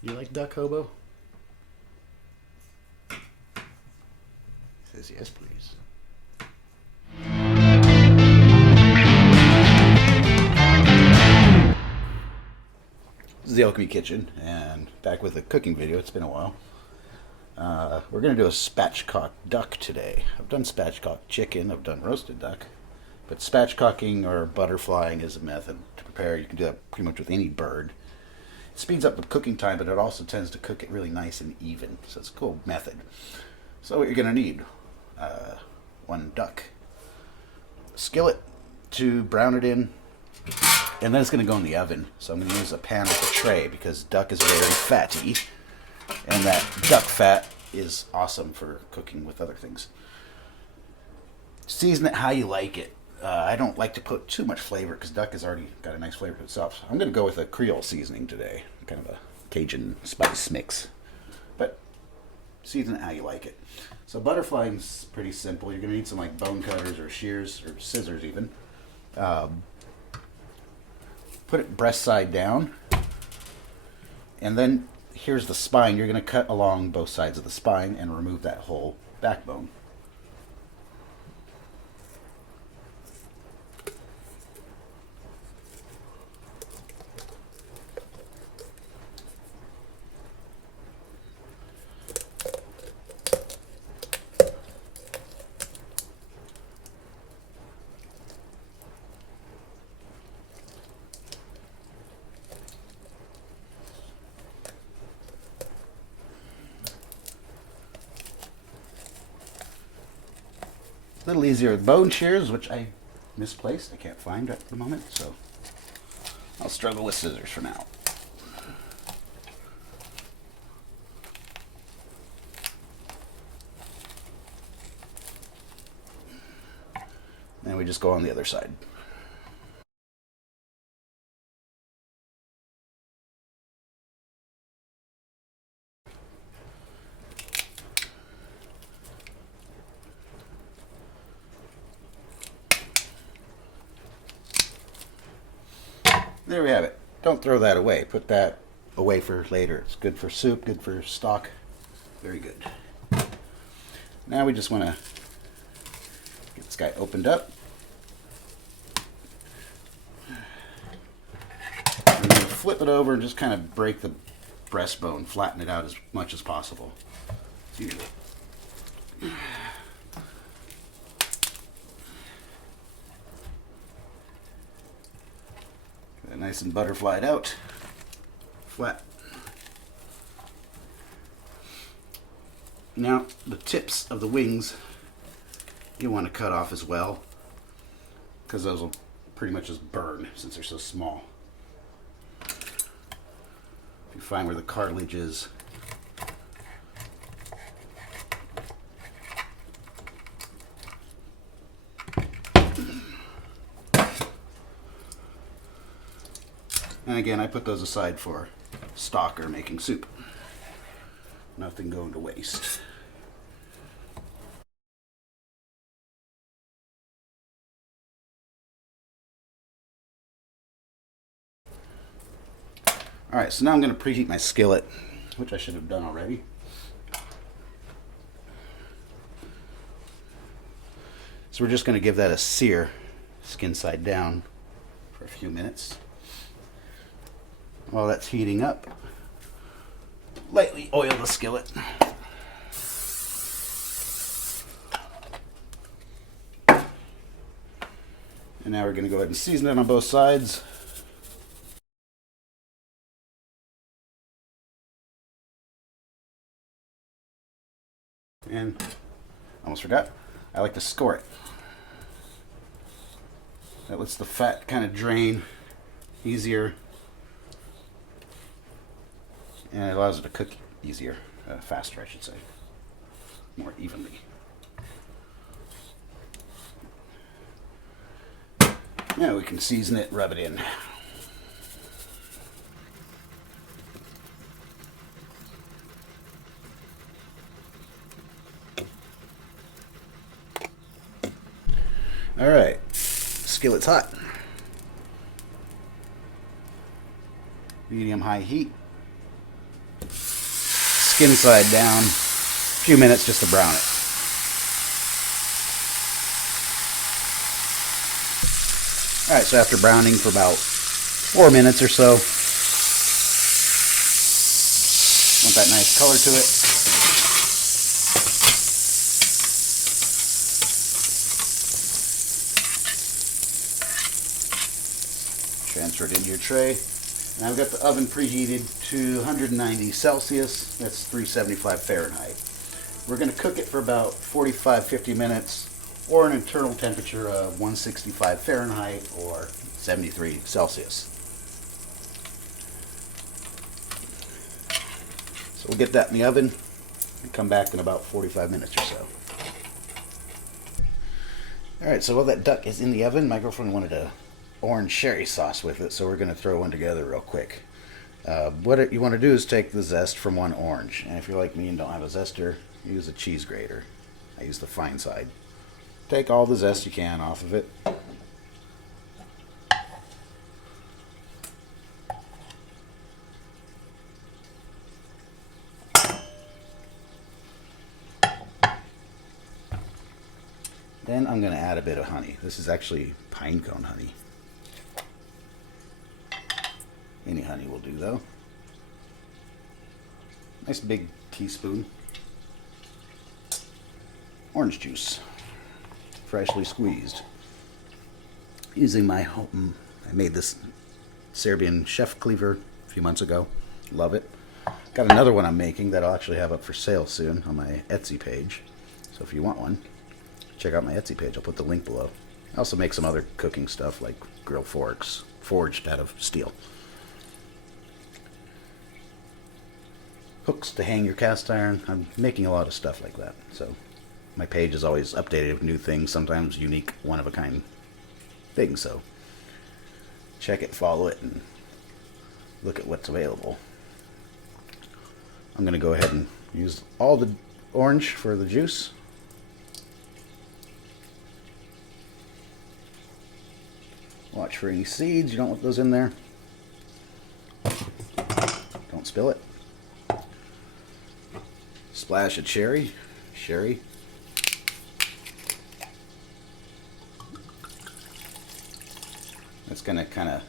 You like duck, hobo? Says yes, please. This is the Alchemy Kitchen, and back with a cooking video. It's been a while. We're going to do a spatchcock duck today. I've done spatchcock chicken, I've done roasted duck, but spatchcocking or butterflying is a method to prepare. You can do that pretty much with any bird. It speeds up the cooking time, but it also tends to cook it really nice and even. So it's a cool method. So what you're going to need, one duck, skillet to brown it in, and then it's going to go in the oven. So I'm going to use a pan with a tray because duck is very fatty, and that duck fat is awesome for cooking with other things. Season it how you like it. I don't like to put too much flavor because duck has already got a nice flavor to itself. So I'm going to go with a Creole seasoning today, kind of a Cajun spice mix. But season it how you like it. So butterflying's pretty simple. You're going to need some like bone cutters or shears or scissors even. Put it breast side down, and then here's the spine. You're going to cut along both sides of the spine and remove that whole backbone. A little easier with bone shears, which I misplaced. I can't find at the moment, so I'll struggle with scissors for now. Then we just go on the other side. There we have it. Don't throw that away. Put that away for later. It's good for soup, good for stock. Very good. Now we just want to get this guy opened up. And then flip it over and just kind of break the breastbone, flatten it out as much as possible. Nice and butterflied out, flat. Now the tips of the wings you want to cut off as well, because those will pretty much just burn since they're so small. If you find where the cartilage is, and again, I put those aside for stock or making soup. Nothing going to waste. Alright, so now I'm going to preheat my skillet, which I should have done already. So we're just going to give that a sear, skin side down, for a few minutes. While that's heating up, lightly oil the skillet. And now we're going to go ahead and season it on both sides. And almost forgot, I like to score it. That lets the fat kind of drain easier, and it allows it to cook easier, faster I should say, more evenly. Now we can season it, rub it in. All right, skillet's hot. Medium-high heat. skin side down a few minutes just to brown it. Alright, so after browning for about 4 minutes or so, want that nice color to it. Transfer it into your tray. And I've got the oven preheated to 190 Celsius, that's 375 Fahrenheit. We're going to cook it for about 45-50 minutes, or an internal temperature of 165 Fahrenheit or 73 Celsius. So we'll get that in the oven and come back in about 45 minutes or so. Alright, so while that duck is in the oven, my girlfriend wanted a OrangeCherry sauce with it, so we're going to throw one together real quick. What you want to do is take the zest from one orange, and if you're like me and don't have a zester, use a cheese grater. I use the fine side. Take all the zest you can off of it. Then I'm going to add a bit of honey. This is actually pine cone honey. Any honey will do though. Nice big teaspoon. Orange juice, freshly squeezed. Using my home, I made this Serbian chef cleaver a few months ago. Love it. Got another one I'm making that I'll actually have up for sale soon on my Etsy page. So if you want one, check out my Etsy page. I'll put the link below. I also make some other cooking stuff like grill forks, forged out of steel. Hooks to hang your cast iron. I'm making a lot of stuff like that. So my page is always updated with new things, sometimes unique, one-of-a-kind things. So check it, follow it, and look at what's available. I'm going to go ahead and use all the orange for the juice. Watch for any seeds. You don't want those in there. Don't spill it. Splash of sherry. That's going to kind of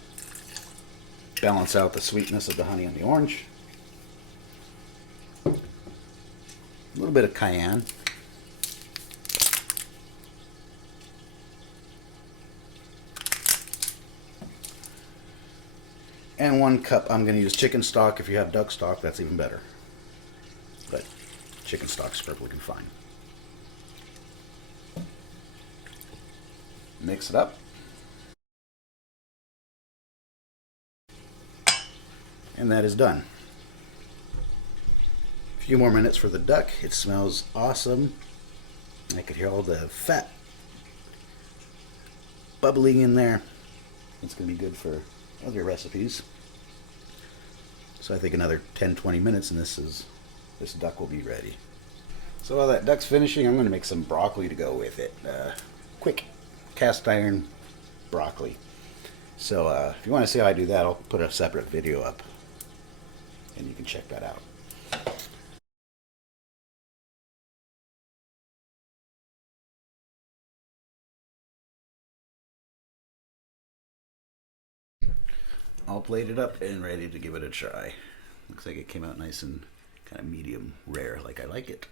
balance out the sweetness of the honey and the orange. A little bit of cayenne. And 1 cup, I'm going to use chicken stock. If you have duck stock, that's even better. But chicken stock's perfectly fine. Mix it up. And that is done. A few more minutes for the duck. It smells awesome. I could hear all the fat bubbling in there. It's going to be good for other recipes. So I think another 10-20 minutes and this duck will be ready. So while that duck's finishing, I'm going to make some broccoli to go with it. Quick cast iron broccoli. So if you want to see how I do that, I'll put a separate video up and you can check that out. All plated up and ready to give it a try. Looks like it came out nice and kind of medium rare, like I like it.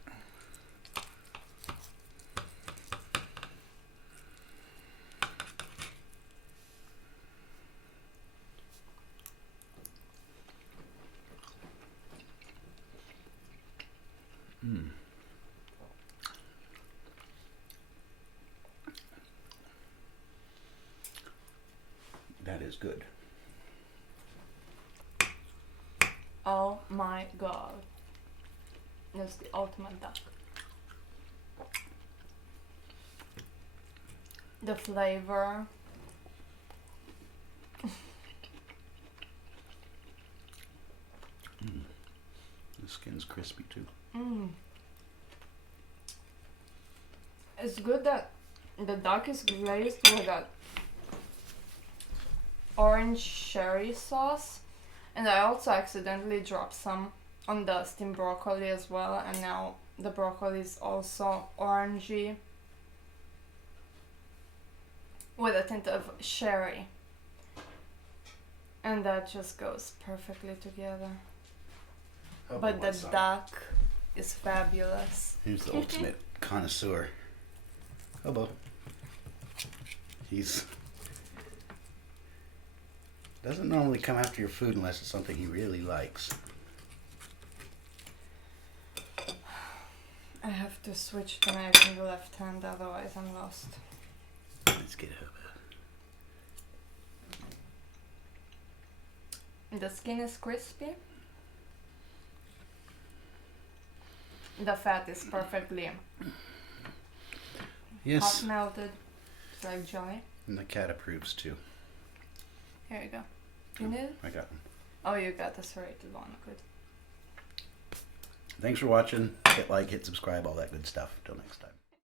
That is good. Oh my god. That's the ultimate duck. The flavor. The skin's crispy too. It's good that the duck is glazed with that OrangeCherry sauce, and I also accidentally dropped some on the steamed broccoli as well, and now the broccoli is also orangey with a tint of sherry, and that just goes perfectly together. But the duck is fabulous. Here's the ultimate connoisseur. Hobo. He's doesn't normally come after your food unless it's something he really likes. I have to switch the knife in the left hand, otherwise I'm lost. Let's get Hobo. The skin is crispy. The fat is perfectly Yes. hot melted. It's like jelly. And the cat approves too. Here you go. You need it? I got one. Oh, you got the serrated one. Good. Thanks for watching. Hit like, hit subscribe, all that good stuff. Till next time.